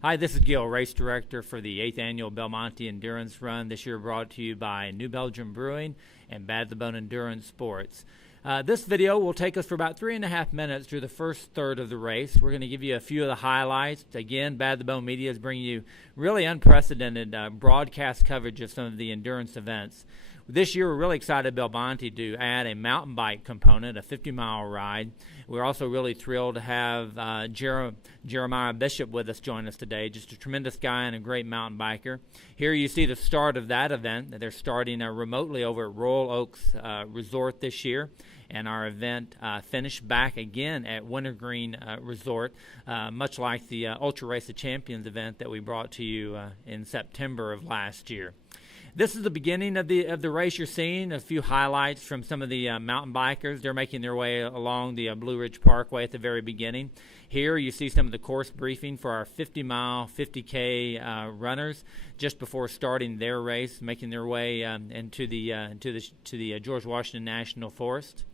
Hi, this is Gil, race director for the 8th Annual Bel Monte Endurance Run, this year brought to you by New Belgium Brewing and Bad the Bone Endurance Sports. This video will take us for about 3.5 minutes through the first third of the race. We're going to give you a few of the highlights. Again, Bad the Bone Media is bringing you really unprecedented broadcast coverage of some of the endurance events. This year, we're really excited at Bel Monte to add a mountain bike component, a 50-mile ride. We're also really thrilled to have Jeremiah Bishop with us join us today, just a tremendous guy and a great mountain biker. Here you see the start of that event. They're starting remotely over at Royal Oaks Resort this year. And our event finished back again at Wintergreen Resort, much like the Ultra Race of Champions event that we brought to you in September of last year. This is the beginning of the race. You're seeing a few highlights from some of the mountain bikers. They're making their way along the Blue Ridge Parkway at the very beginning. Here you see some of the course briefing for our 50-mile, 50K runners just before starting their race, making their way into the George Washington National Forest.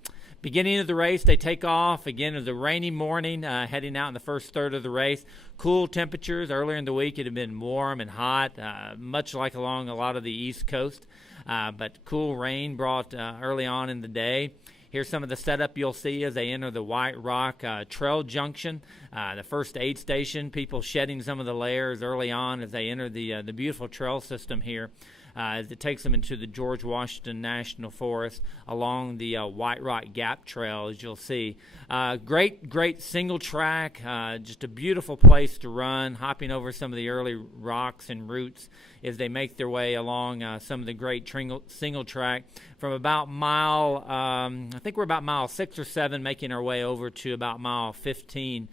Beginning of the race, they take off. Again, it was a rainy morning, heading out in the first third of the race. Cool temperatures. Earlier in the week, it had been warm and hot, much like along a lot of the East Coast. But cool rain brought early on in the day. Here's some of the setup you'll see as they enter the White Rock Trail Junction, the first aid station. People shedding some of the layers early on as they enter the beautiful trail system here. As it takes them into the George Washington National Forest along the White Rock Gap Trail, as you'll see. Great single track, just a beautiful place to run, hopping over some of the early rocks and roots as they make their way along some of the great single track from about I think we're about mile 6 or 7, making our way over to about mile 15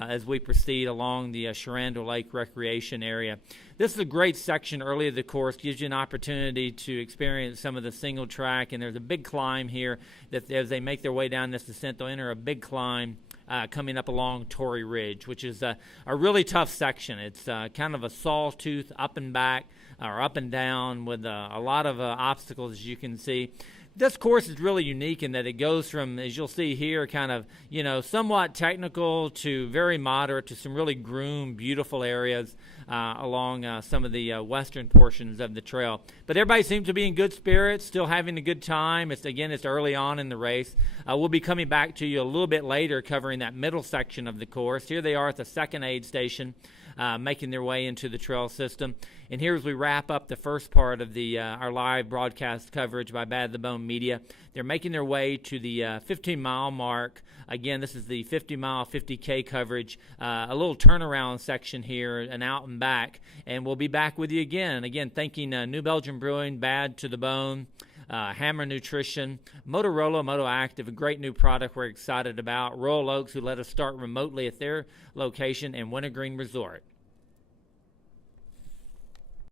as we proceed along the Sharando Lake Recreation Area. This is a great section early of the course, gives you an opportunity to experience some of the single track, and there's a big climb here that as they make their way down this descent, they'll enter a big climb coming up along Torrey Ridge, which is a really tough section. It's kind of a sawtooth up and back or up and down with a lot of obstacles, as you can see. This course is really unique in that it goes from, as you'll see here, kind of, somewhat technical to very moderate to some really groomed, beautiful areas along some of the western portions of the trail. But everybody seems to be in good spirits, still having a good time. It's early on in the race. We'll be coming back to you a little bit later covering that middle section of the course. Here they are at the second aid station. Making their way into the trail system. And here as we wrap up the first part of our live broadcast coverage by Bad the Bone Media, they're making their way to the 15-mile mark. Again, this is the 50-mile, 50K coverage, a little turnaround section here, and out and back. And we'll be back with you again. Again, thanking New Belgium Brewing, Bad to the Bone, Hammer Nutrition, Motorola Moto Active, a great new product we're excited about, Royal Oaks, who let us start remotely at their location, and Wintergreen Resort.